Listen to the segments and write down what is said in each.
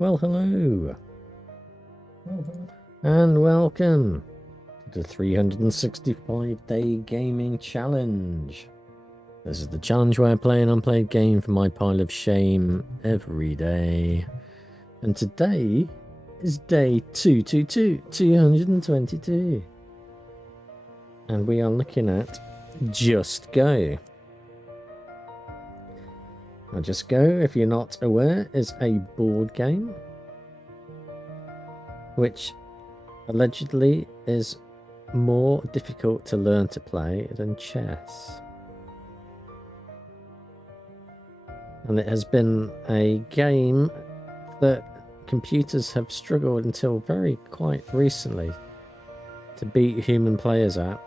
Well, hello. And welcome to the 365-day gaming challenge. This is the challenge where I play an unplayed game for my pile of shame every day. And today is day 222. And we are looking at Just Go. Now, Just Go, if you're not aware, is a board game which allegedly is more difficult to learn to play than chess. And it has been a game that computers have struggled until quite recently to beat human players at.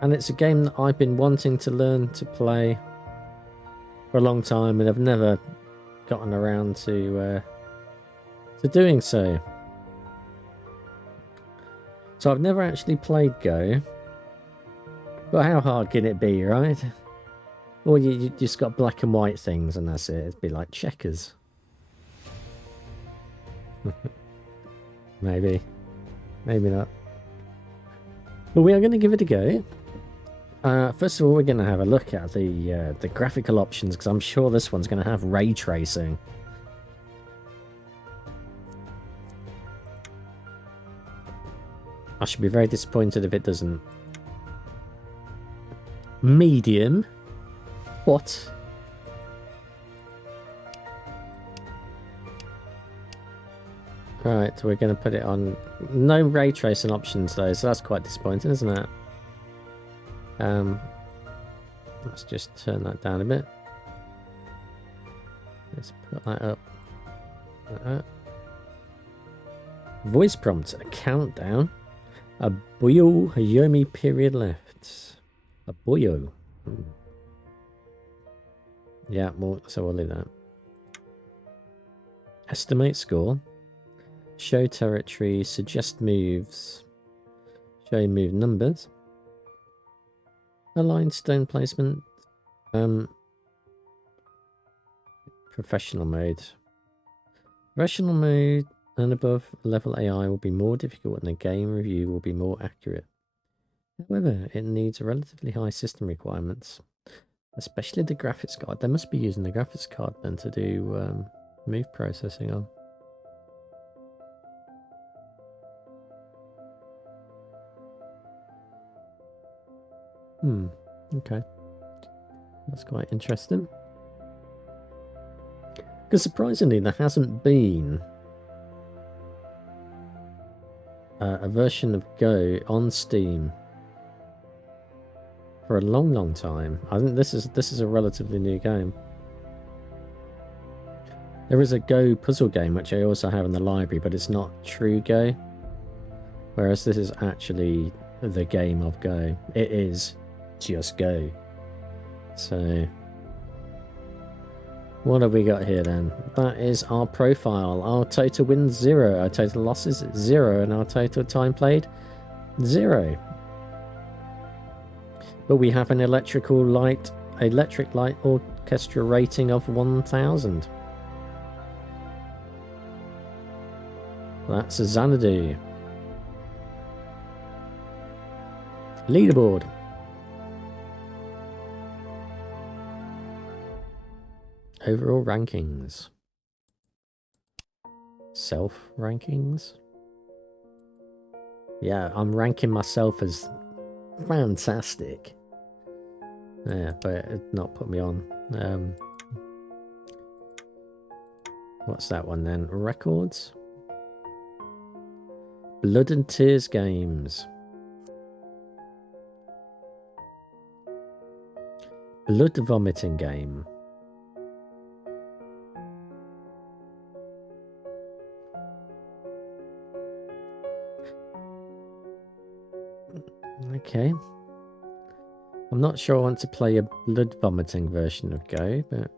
And it's a game that I've been wanting to learn to play for a long time, and I've never gotten around to doing so. So I've never actually played Go. But how hard can it be, right? Or you just got black and white things and that's it. It'd be like checkers. Maybe. Maybe not. But we are going to give it a go. First of all, we're going to have a look at the graphical options, because I'm sure this one's going to have ray tracing. I should be very disappointed if it doesn't. Medium? What? Right, we're going to put it on... No ray tracing options though, so that's quite disappointing, isn't it? Let's just turn that down a bit. Let's put that up. Voice prompt, a countdown. A boyo Yomi period left. A boyo. Yeah, so we'll leave that. Estimate score. Show territory. Suggest moves. Show move numbers. Align stone placement. Professional mode. Professional mode and above level AI will be more difficult and the game review will be more accurate. However, it needs relatively high system requirements, especially the graphics card. They must be using the graphics card then to do move processing on. Okay. That's quite interesting. Because surprisingly, there hasn't been a version of Go on Steam for a long time. I think this is a relatively new game. There is a Go puzzle game which I also have in the library, but it's not true Go. Whereas this is actually the game of Go. It is Just Go. So what have we got here then? That is our profile. Our total wins 0, our total losses 0, and our total time played 0. But we have an electric light orchestra rating of 1000. That's a Xanadu. Leaderboard. Overall rankings. Self rankings. Yeah, I'm ranking myself as fantastic. Yeah, but it not put me on. What's that one then? Records. Blood and Tears games. Blood vomiting game. Okay. I'm not sure I want to play a blood vomiting version of Go, but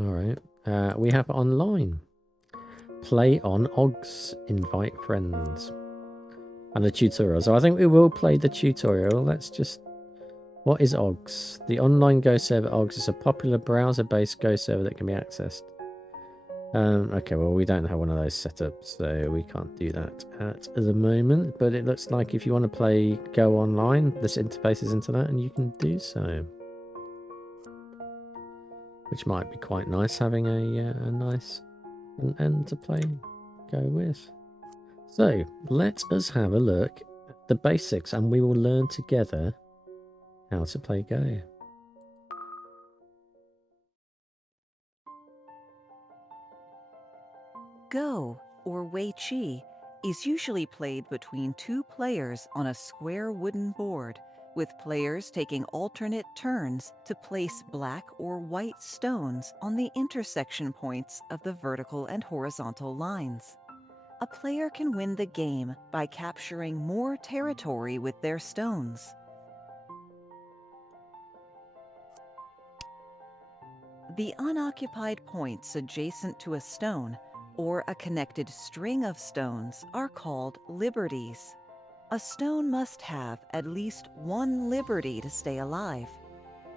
alright. We have online. Play on OGS. Invite friends. And the tutorial. So I think we will play the tutorial. Let's just What is OGS? The online Go server OGS is a popular browser-based Go server that can be accessed. Okay, well, we don't have one of those set up, so we can't do that at the moment. But it looks like if you want to play Go online, this interface is into that, and you can do so. Which might be quite nice, having a nice end to play Go with. So, let us have a look at the basics, and we will learn together how to play Go. Go, or Wei Qi, is usually played between two players on a square wooden board, with players taking alternate turns to place black or white stones on the intersection points of the vertical and horizontal lines. A player can win the game by capturing more territory with their stones. The unoccupied points adjacent to a stone or a connected string of stones are called liberties. A stone must have at least one liberty to stay alive.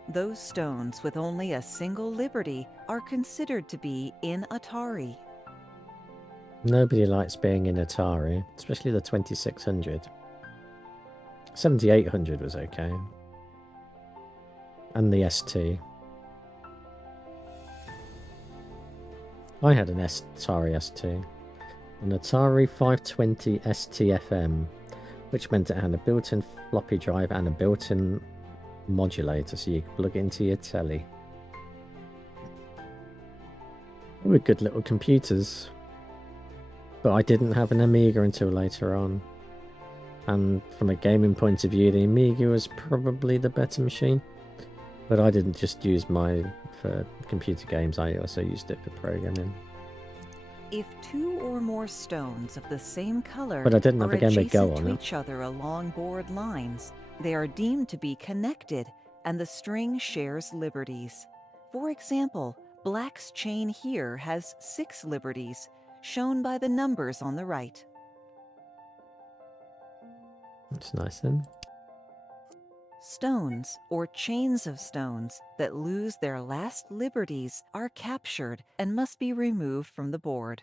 Those stones with only a single liberty are considered to be in Atari. Nobody likes being in Atari, especially the 2600. 7800 was okay. And the ST. I had an Atari ST. An Atari 520 STFM, which meant it had a built-in floppy drive and a built-in modulator, so you could plug it into your telly. They were good little computers. But I didn't have an Amiga until later on. And from a gaming point of view, the Amiga was probably the better machine. But I didn't just use mine for computer games, I also used it for programming. If two or more stones of the same color But I didn't have are a Game of Go adjacent on to it. each other along board lines, they are deemed to be connected, and the string shares liberties. For example, black's chain here has 6 liberties, shown by the numbers on the right. That's nice then. Stones, or chains of stones, that lose their last liberties are captured and must be removed from the board.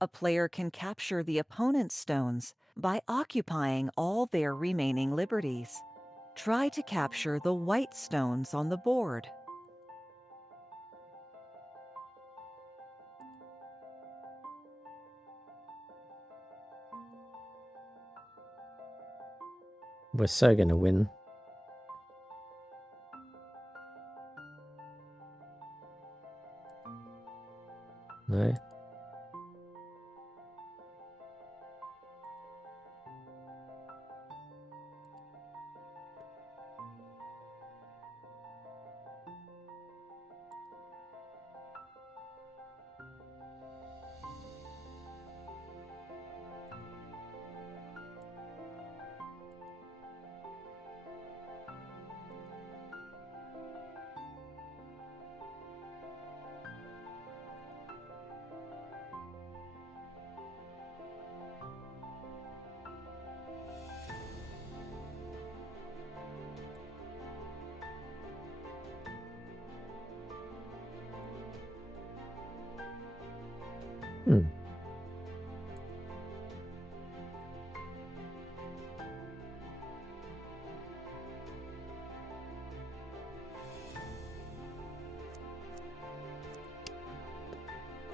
A player can capture the opponent's stones by occupying all their remaining liberties. Try to capture the white stones on the board. We're so gonna win. No?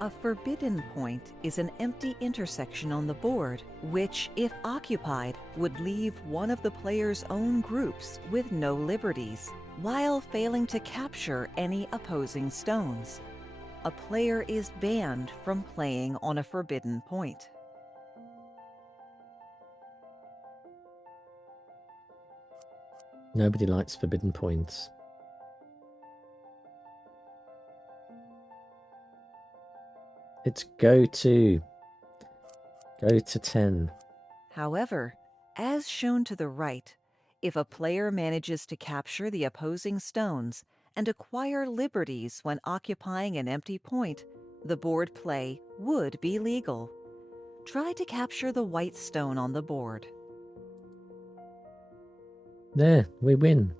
A forbidden point is an empty intersection on the board, which, if occupied, would leave one of the player's own groups with no liberties, while failing to capture any opposing stones. A player is banned from playing on a forbidden point. Nobody likes forbidden points. It's go to 10. However, as shown to the right, if a player manages to capture the opposing stones and acquire liberties when occupying an empty point, the board play would be legal. Try to capture the white stone on the board. There, we win.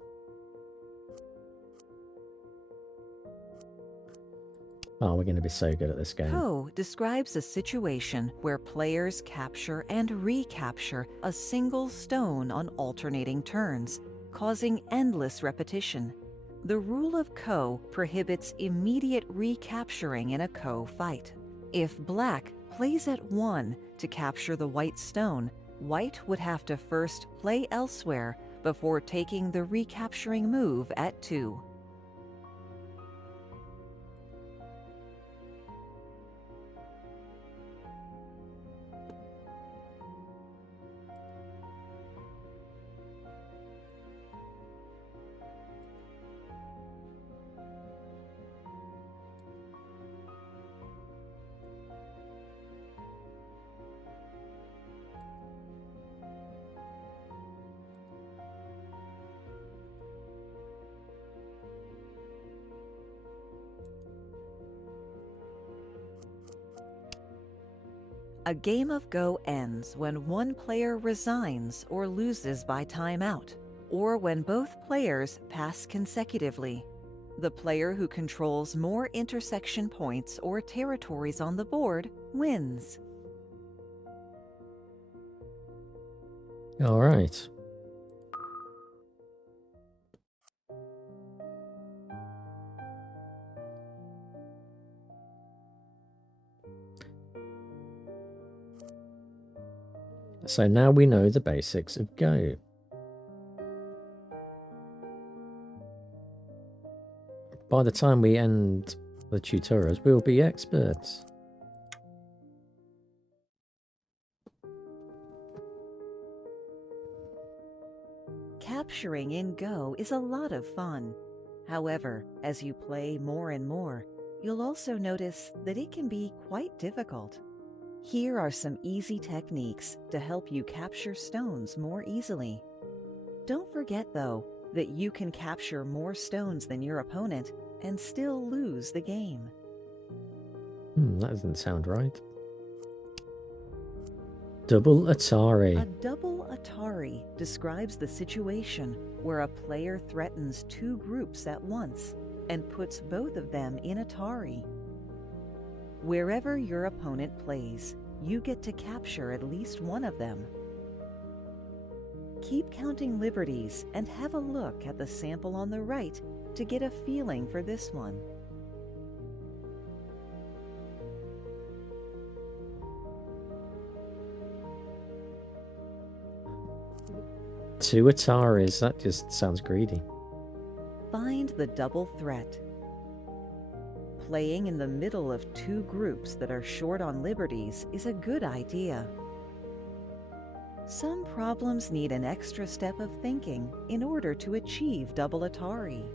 Oh, we're going to be so good at this game. Ko describes a situation where players capture and recapture a single stone on alternating turns, causing endless repetition. The rule of Ko prohibits immediate recapturing in a Ko fight. If Black plays at 1 to capture the white stone, White would have to first play elsewhere before taking the recapturing move at 2. A game of Go ends when one player resigns or loses by timeout, or when both players pass consecutively. The player who controls more intersection points or territories on the board wins. All right. So now we know the basics of Go. By the time we end the tutorials, we'll be experts. Capturing in Go is a lot of fun. However, as you play more and more, you'll also notice that it can be quite difficult. Here are some easy techniques to help you capture stones more easily. Don't forget, though, that you can capture more stones than your opponent and still lose the game. That doesn't sound right. Double Atari. A double Atari describes the situation where a player threatens 2 groups at once and puts both of them in Atari. Wherever your opponent plays, you get to capture at least one of them. Keep counting liberties and have a look at the sample on the right to get a feeling for this one. Two Ataris, that just sounds greedy. Find the double threat. Playing in the middle of 2 groups that are short on liberties is a good idea. Some problems need an extra step of thinking in order to achieve double Atari.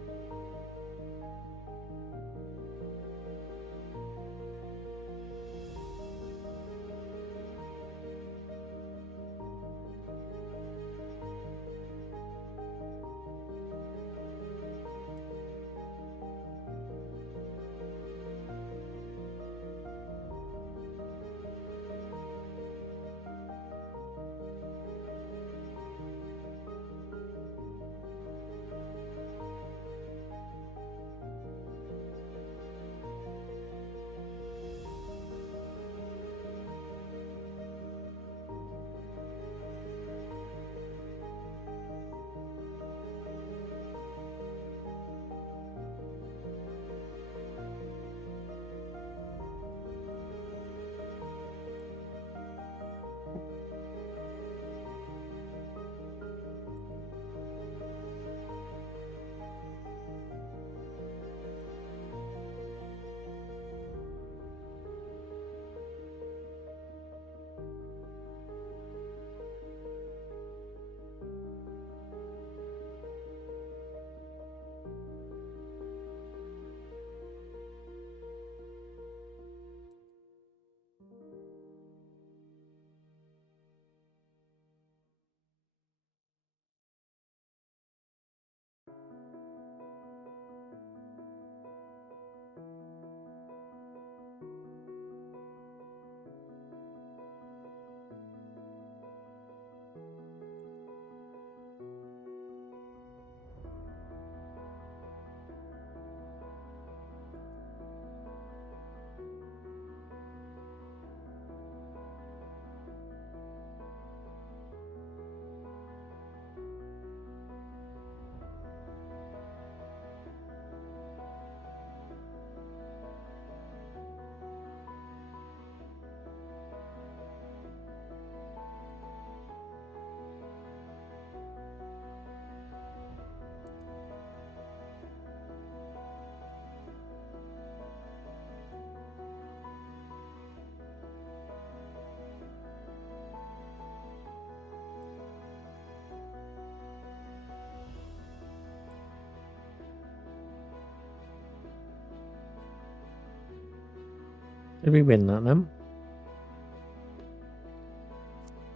Did we win that then?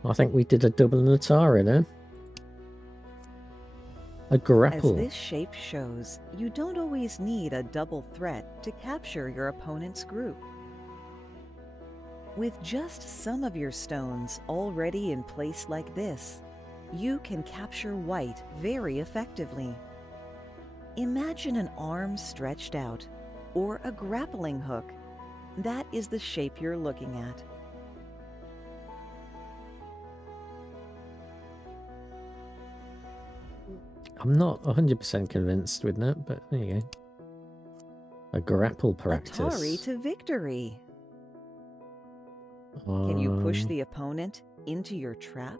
I think we did a double Atari then. A grapple. As this shape shows, you don't always need a double threat to capture your opponent's group. With just some of your stones already in place like this, you can capture white very effectively. Imagine an arm stretched out, or a grappling hook. That is the shape you're looking at. I'm not 100% convinced with that, but there you go. A grapple practice. Atari to victory. Can you push the opponent into your trap?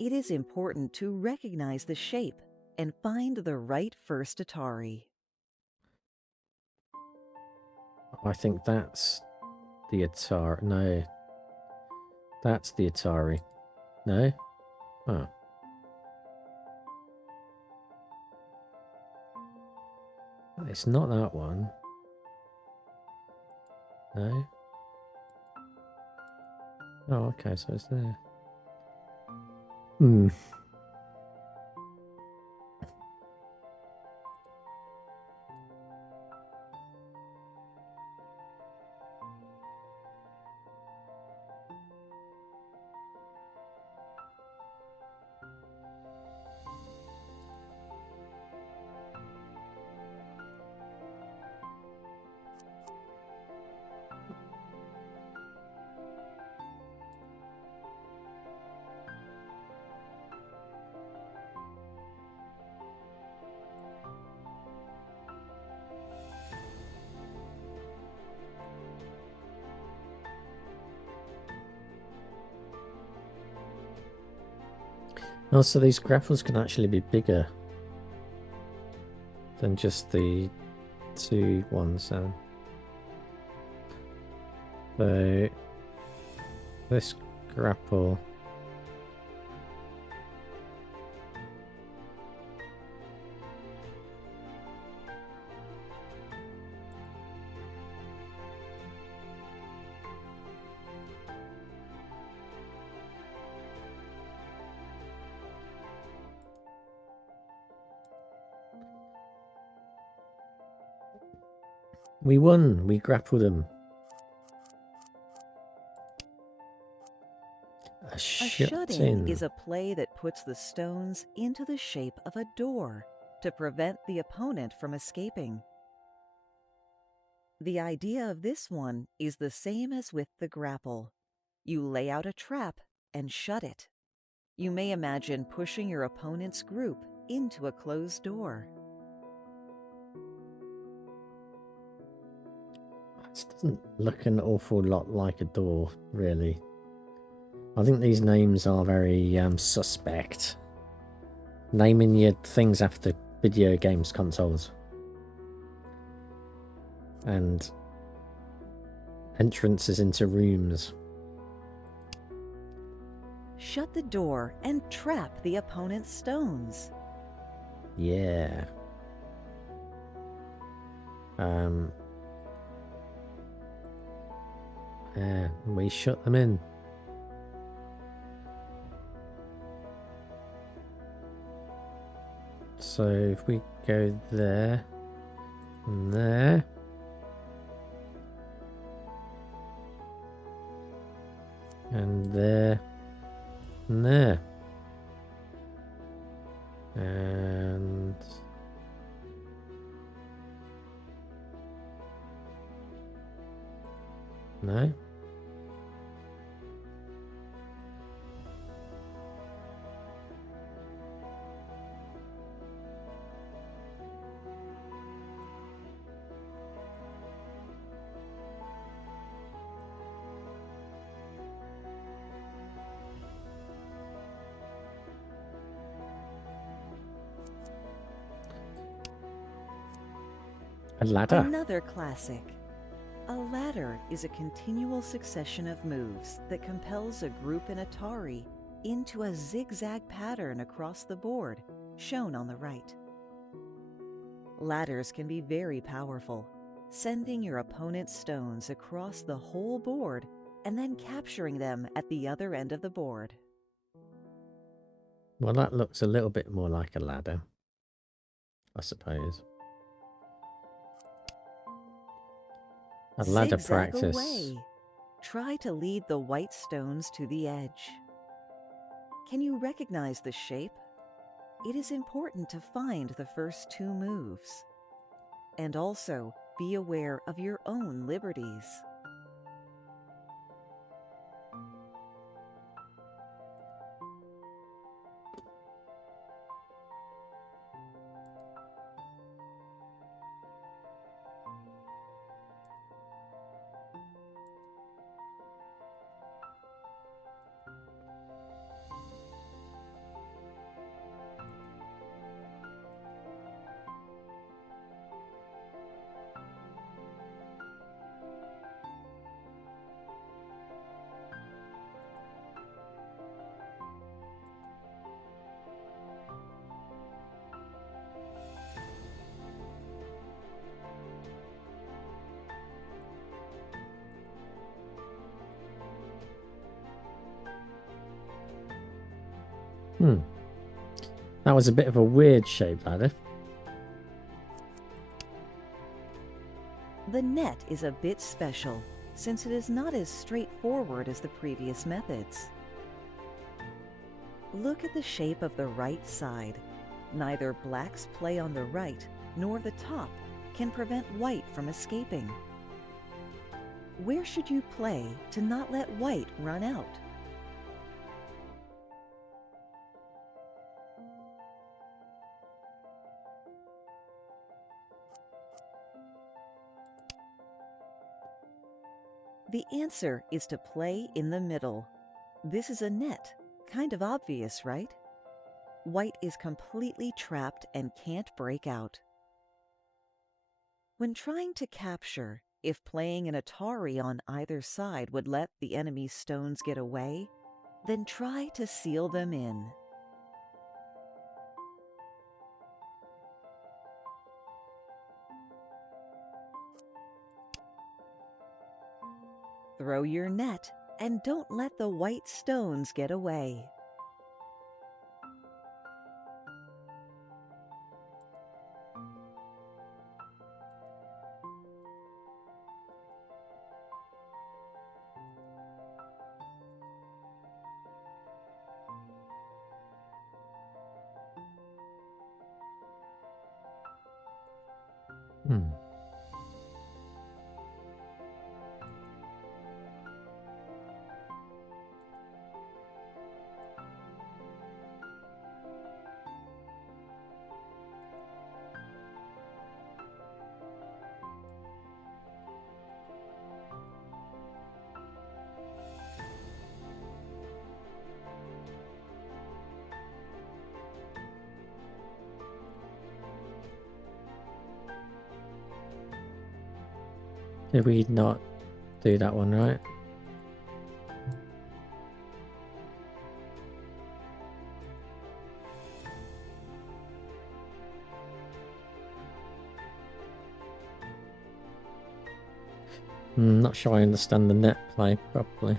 It is important to recognize the shape and find the right first Atari. I think that's the Atari. No. That's the Atari. No? Oh. It's not that one. No? Oh, okay, so it's there. Hmm. Oh, so these grapples can actually be bigger than just the two ones then. So this grapple we won. We grappled them. A shut-in is a play that puts the stones into the shape of a door to prevent the opponent from escaping. The idea of this one is the same as with the grapple. You lay out a trap and shut it. You may imagine pushing your opponent's group into a closed door. This doesn't look an awful lot like a door, really. I think these names are very suspect. Naming your things after video games consoles. And entrances into rooms. Shut the door and trap the opponent's stones. Yeah. We shut them in. So if we go there and there, and there and there, and no. A ladder. Another classic. A ladder is a continual succession of moves that compels a group in Atari into a zigzag pattern across the board, shown on the right. Ladders can be very powerful. sending your opponent's stones across the whole board and then capturing them at the other end of the board. Well, that looks a little bit more like a ladder, I suppose. A ladder Zigzag practice. away. Try to lead the white stones to the edge. Can you recognize the shape? It is important to find the first two moves. And also, be aware of your own liberties. That was a bit of a weird shaped ladder. The net is a bit special, since it is not as straightforward as the previous methods. Look at the shape of the right side. Neither black's play on the right nor the top can prevent white from escaping. Where should you play to not let white run out? The answer is to play in the middle. This is a net. Kind of obvious, right? White is completely trapped and can't break out. When trying to capture, if playing an Atari on either side would let the enemy's stones get away, then try to seal them in. Throw your net and don't let the white stones get away. Did we not do that one right? Not sure I understand the net play properly.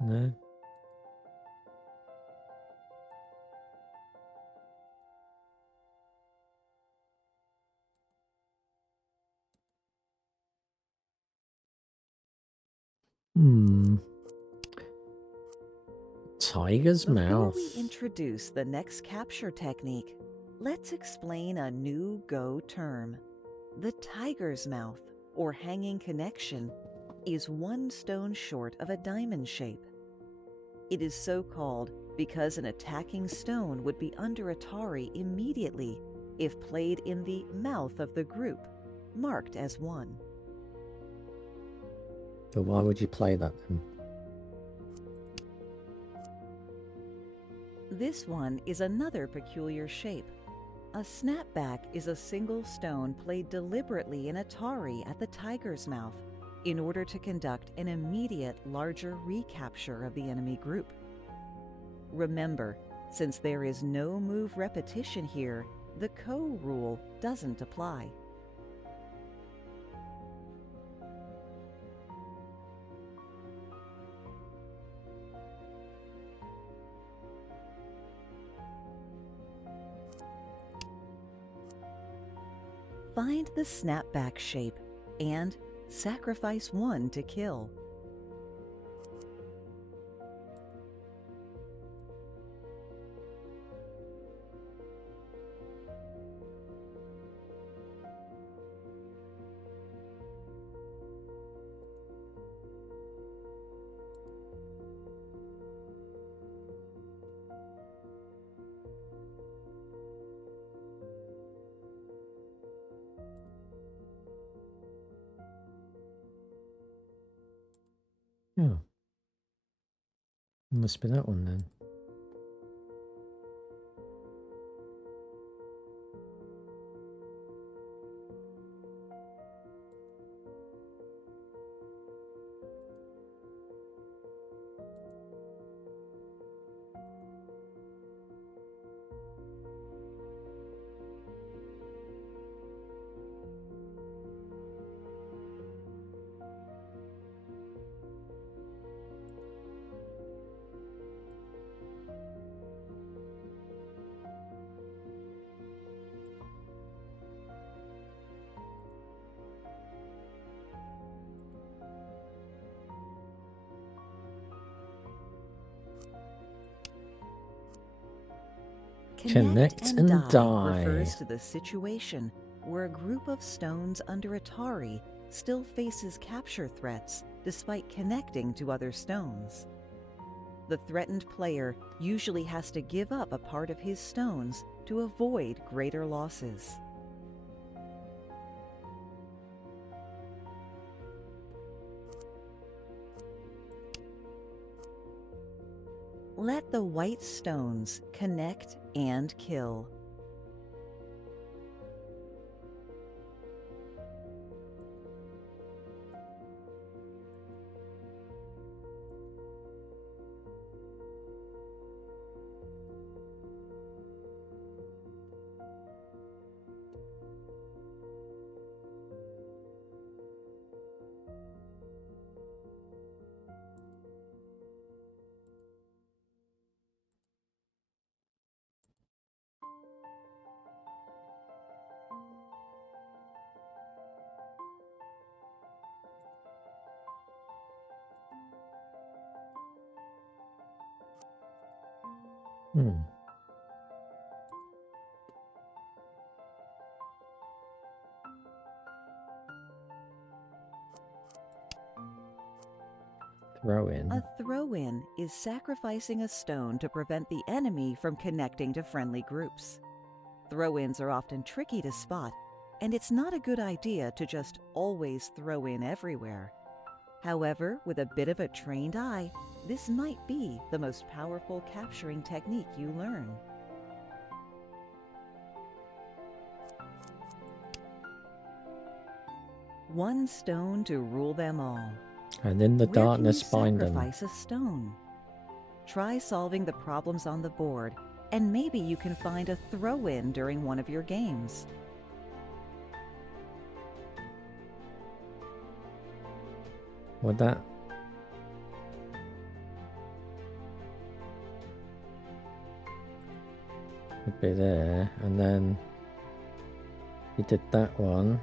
No. Tiger's mouth. Before we introduce the next capture technique, let's explain a new Go term. The tiger's mouth, or hanging connection, is one stone short of a diamond shape. It is so called because an attacking stone would be under Atari immediately if played in the mouth of the group, marked as 1. So why would you play that then? This one is another peculiar shape. A snapback is a single stone played deliberately in Atari at the tiger's mouth in order to conduct an immediate, larger recapture of the enemy group. Remember, since there is no move repetition here, the co-rule doesn't apply. Find the snapback shape and sacrifice one to kill. Oh. Must be that one then. Connect and die refers to the situation where a group of stones under Atari still faces capture threats despite connecting to other stones. The threatened player usually has to give up a part of his stones to avoid greater losses. Let the white stones connect and kill. Throw-in. A throw-in is sacrificing a stone to prevent the enemy from connecting to friendly groups. Throw-ins are often tricky to spot, and it's not a good idea to just always throw in everywhere. However, with a bit of a trained eye, this might be the most powerful capturing technique you learn. One stone to rule them all. And in the Where darkness can you find them. sacrifice a stone? Try solving the problems on the board, and maybe you can find a throw-in during one of your games. Would that? Would be there, and then you did that one.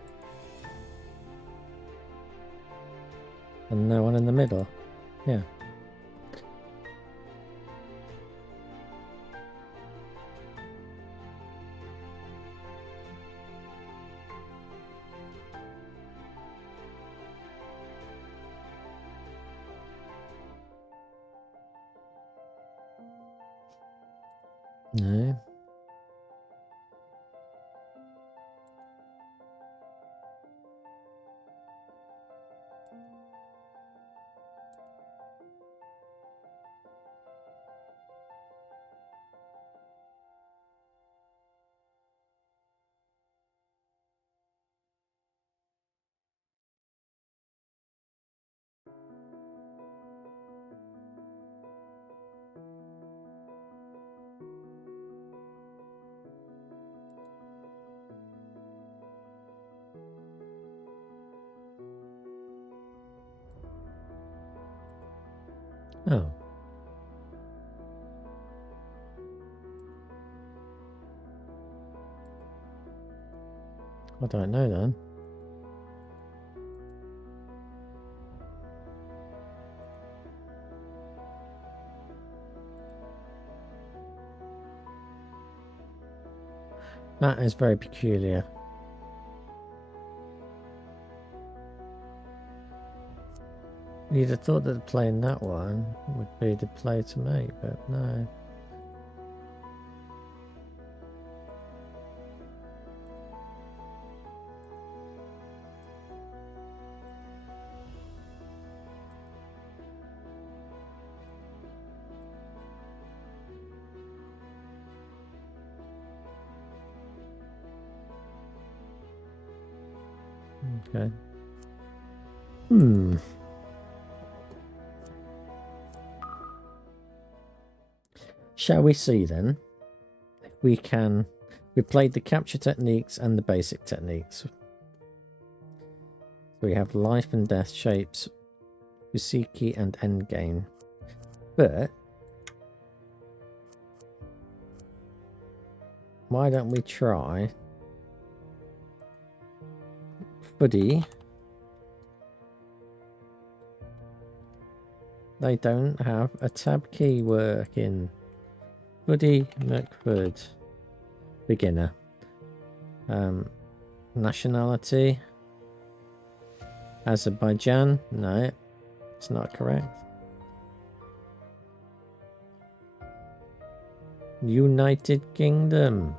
And that one in the middle. Yeah. No. Oh. I don't know then. That is very peculiar. You'd have thought that playing that one would be the play to make, but no. Okay. Shall we see then if we can... We played the capture techniques and the basic techniques. We have life and death shapes, Usiki and endgame. But why don't we try Footy? They don't have a tab key working. Footy McFood. Beginner. Nationality. Azerbaijan. No, it's not correct. United Kingdom.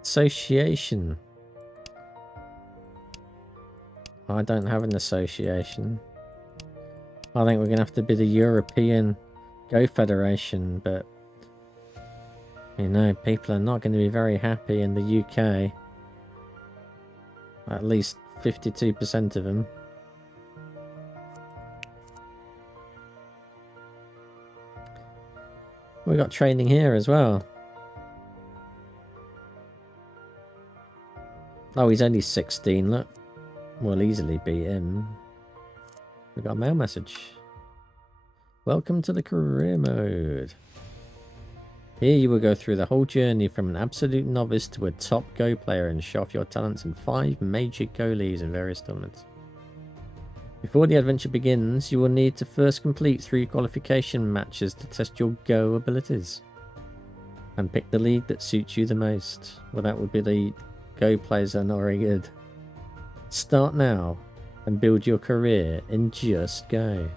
Association. I don't have an association. I think we're going to have to be the European Go Federation, but you know, people are not going to be very happy in the UK. At least 52% of them. We got training here as well. Oh, he's only 16, look. We'll easily beat him. We got a mail message. Welcome to the career mode. Here you will go through the whole journey from an absolute novice to a top Go player and show off your talents in 5 major Go leagues in various tournaments. Before the adventure begins, you will need to first complete 3 qualification matches to test your Go abilities. And pick the league that suits you the most. Well, that would be the Go players that are not very good. Start now and build your career in Just Go.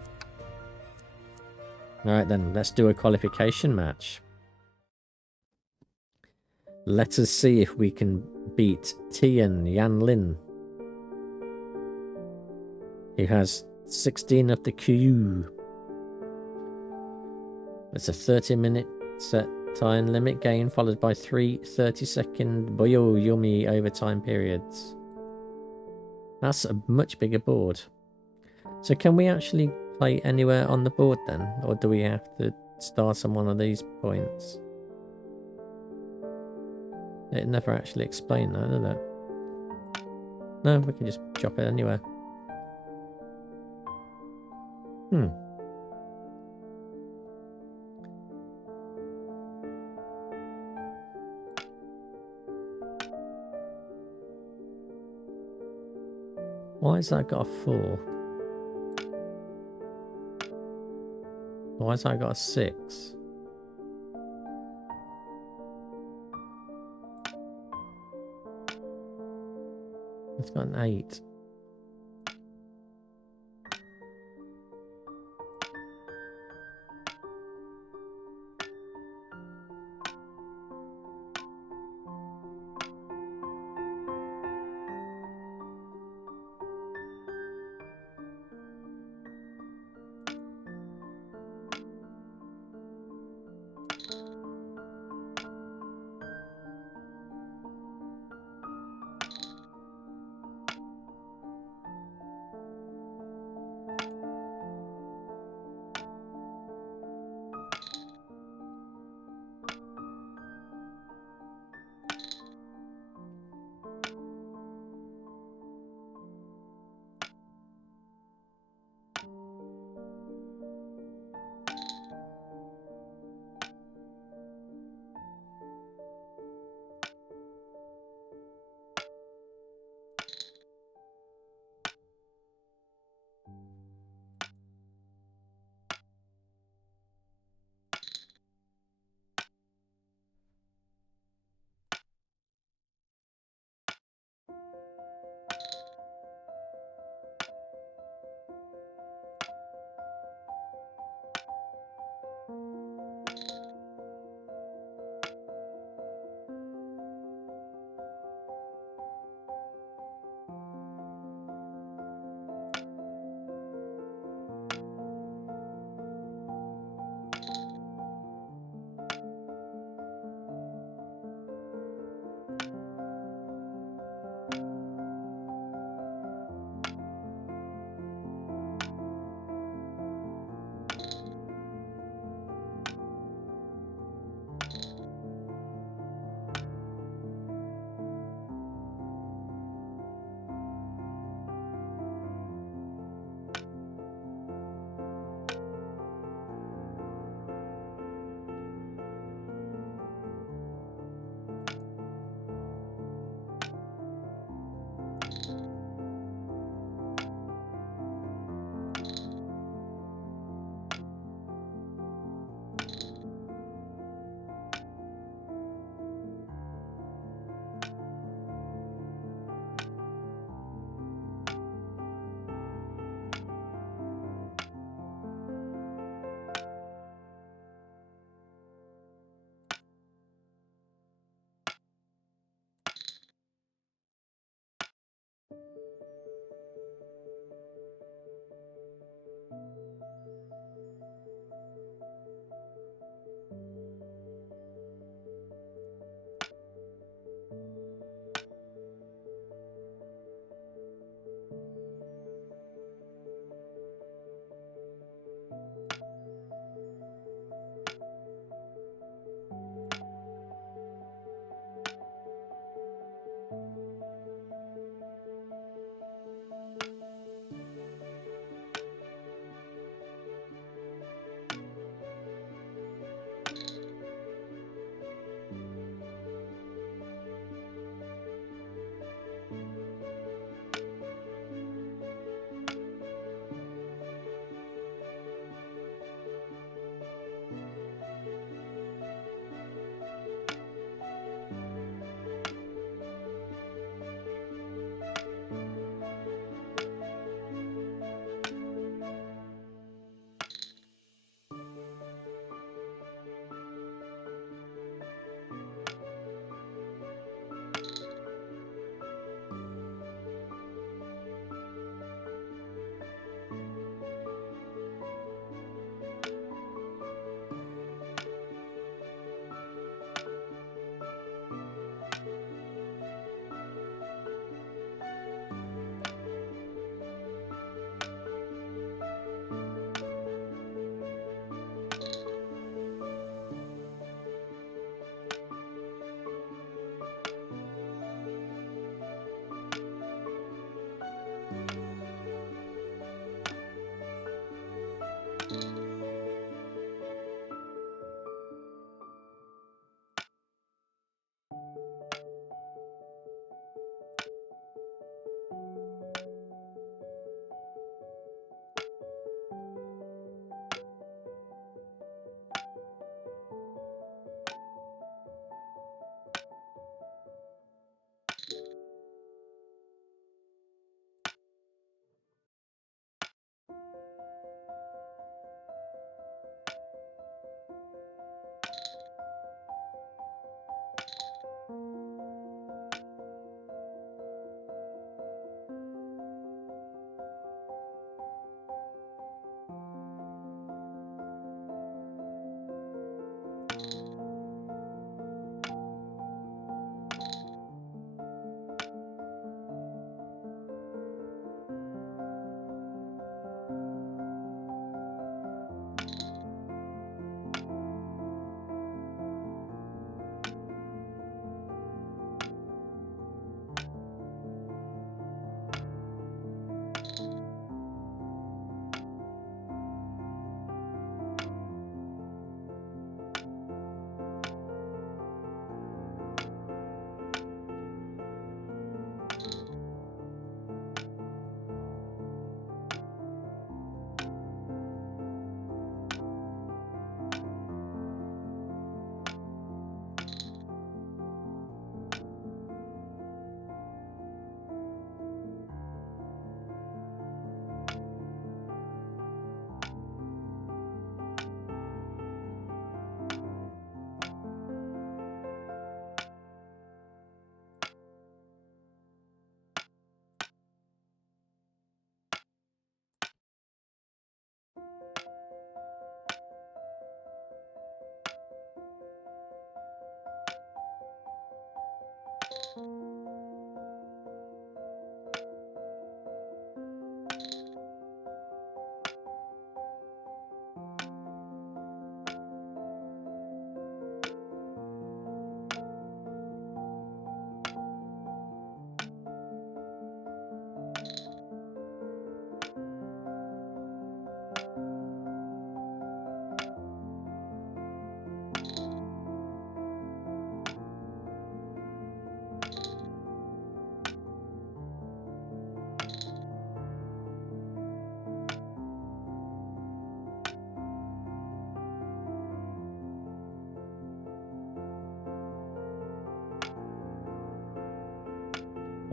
Alright then, let's do a qualification match. Let us see if we can beat Tian Yanlin, who has 16 of the Q. It's a 30-minute set time limit game followed by 3 30-second Boyo Yumi overtime periods. That's a much bigger board. So can we actually play anywhere on the board then? Or do we have to start on one of these points? It never actually explained that, did it? No, we can just drop it anywhere. Why has that got a 4? Why has that got a 6? It's got an 8.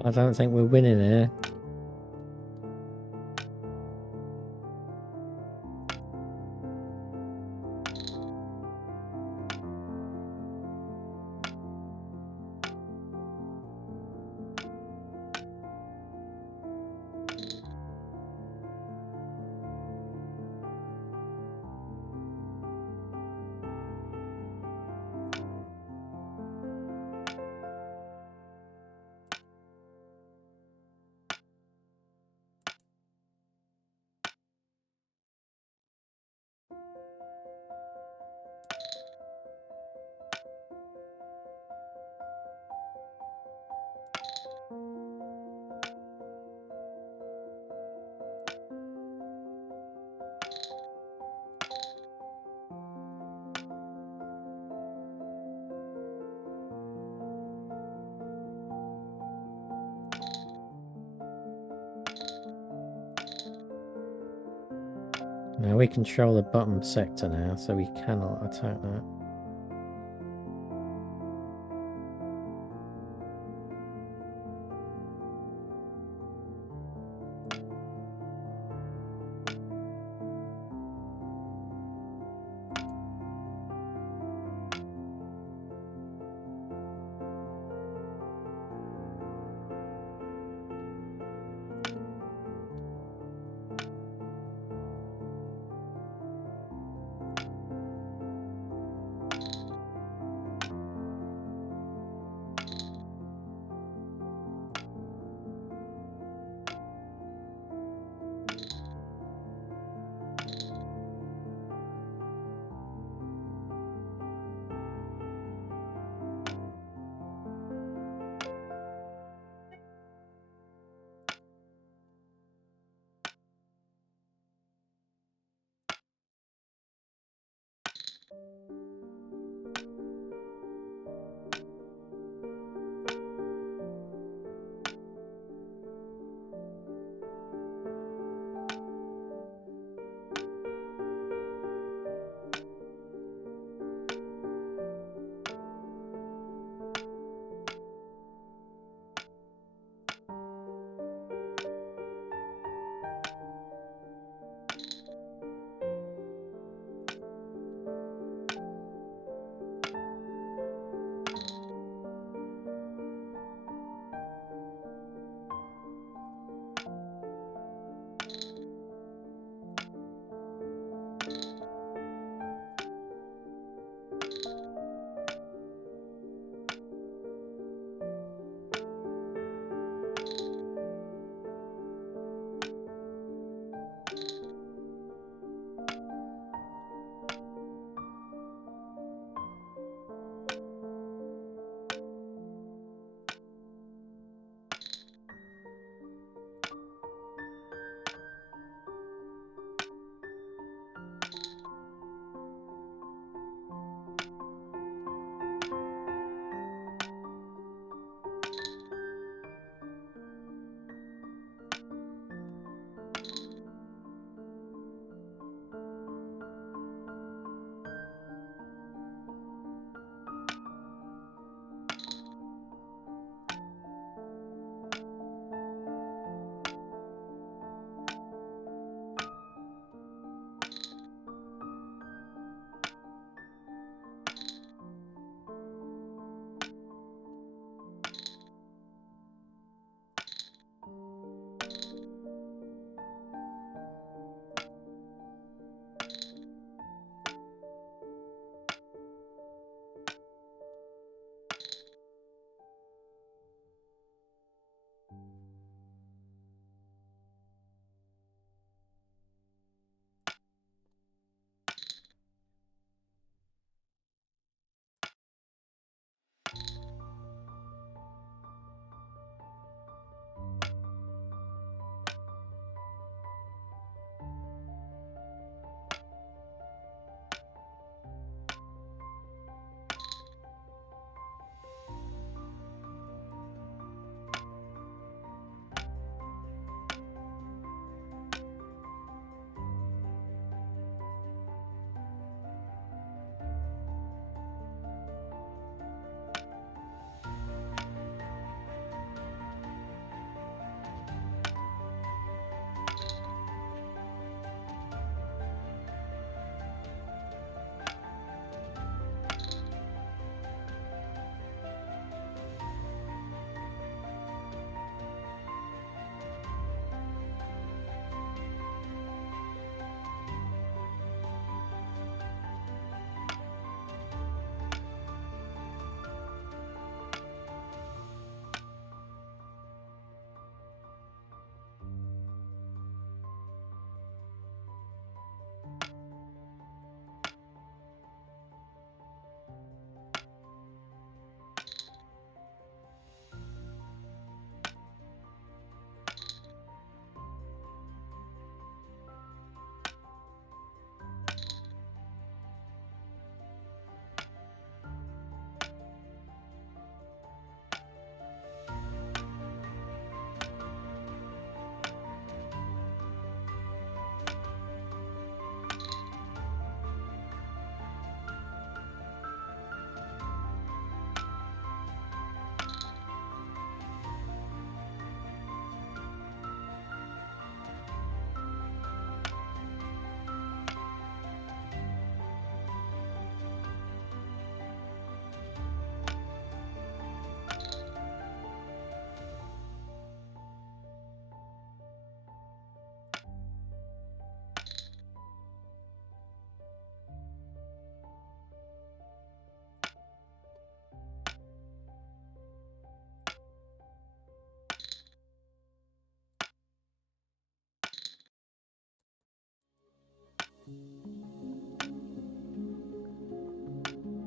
I don't think we're winning here. Now we control the bottom sector now, so we cannot attack that.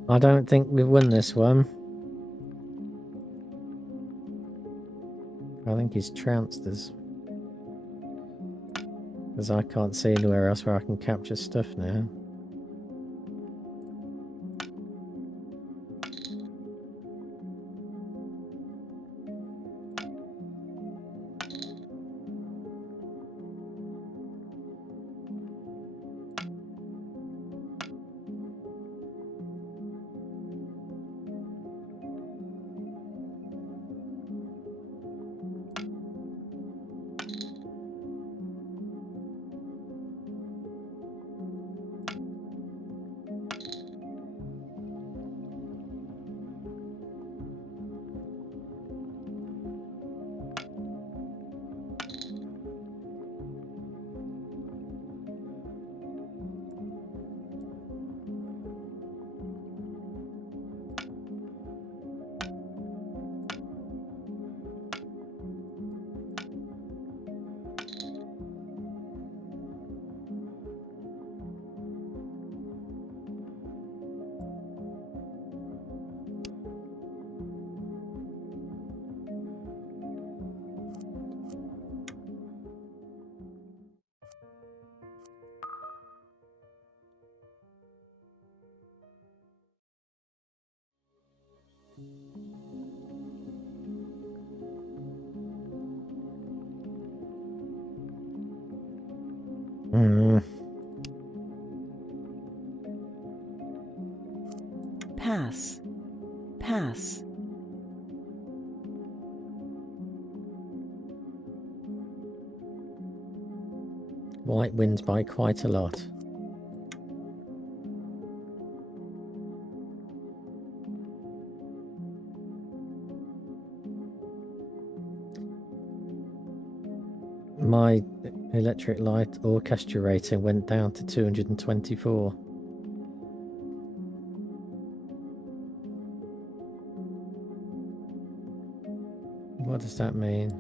I don't think we've won this one. I think he's trounced us. Because I can't see anywhere else where I can capture stuff now. Pass. Pass. White wins by quite a lot. My electric light orchestra rating went down to 224. What does that mean?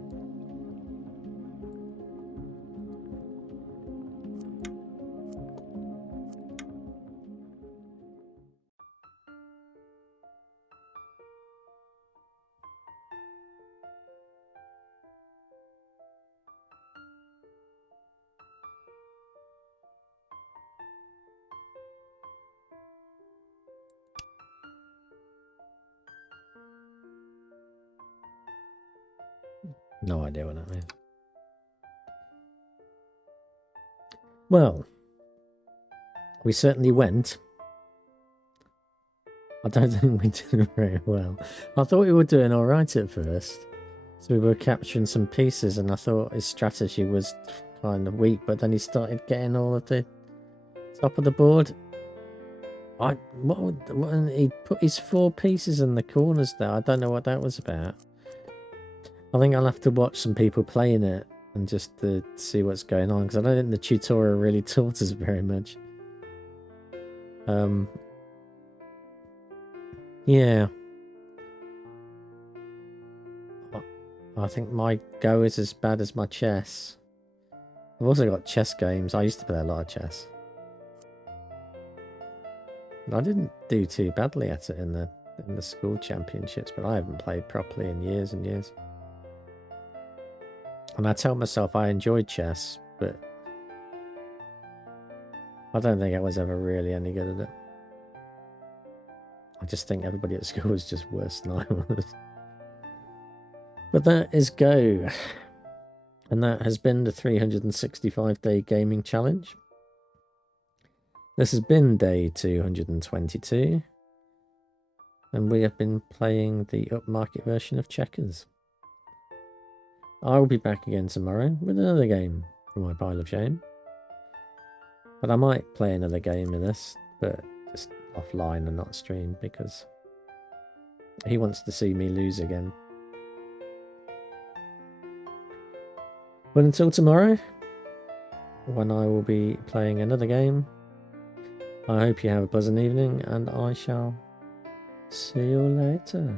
No idea what that means. Well, we certainly went. I don't think we did very well. I thought we were doing all right at first. So we were capturing some pieces and I thought his strategy was kind of weak, but then he started getting all of the top of the board. He put his 4 pieces in the corners there. I don't know what that was about. I think I'll have to watch some people playing it and just to see what's going on, because I don't think the tutorial really taught us very much. Yeah. I think my Go is as bad as my chess. I've also got chess games. I used to play a lot of chess. And I didn't do too badly at it in the school championships, but I haven't played properly in years and years. And I tell myself I enjoyed chess, but I don't think I was ever really any good at it. I just think everybody at school was just worse than I was. But that is Go. And that has been the 365-day gaming challenge. This has been day 222. And we have been playing the upmarket version of Checkers. I will be back again tomorrow with another game for my pile of shame. But I might play another game in this, but just offline and not stream, because he wants to see me lose again. But until tomorrow, when I will be playing another game, I hope you have a pleasant evening, and I shall see you later.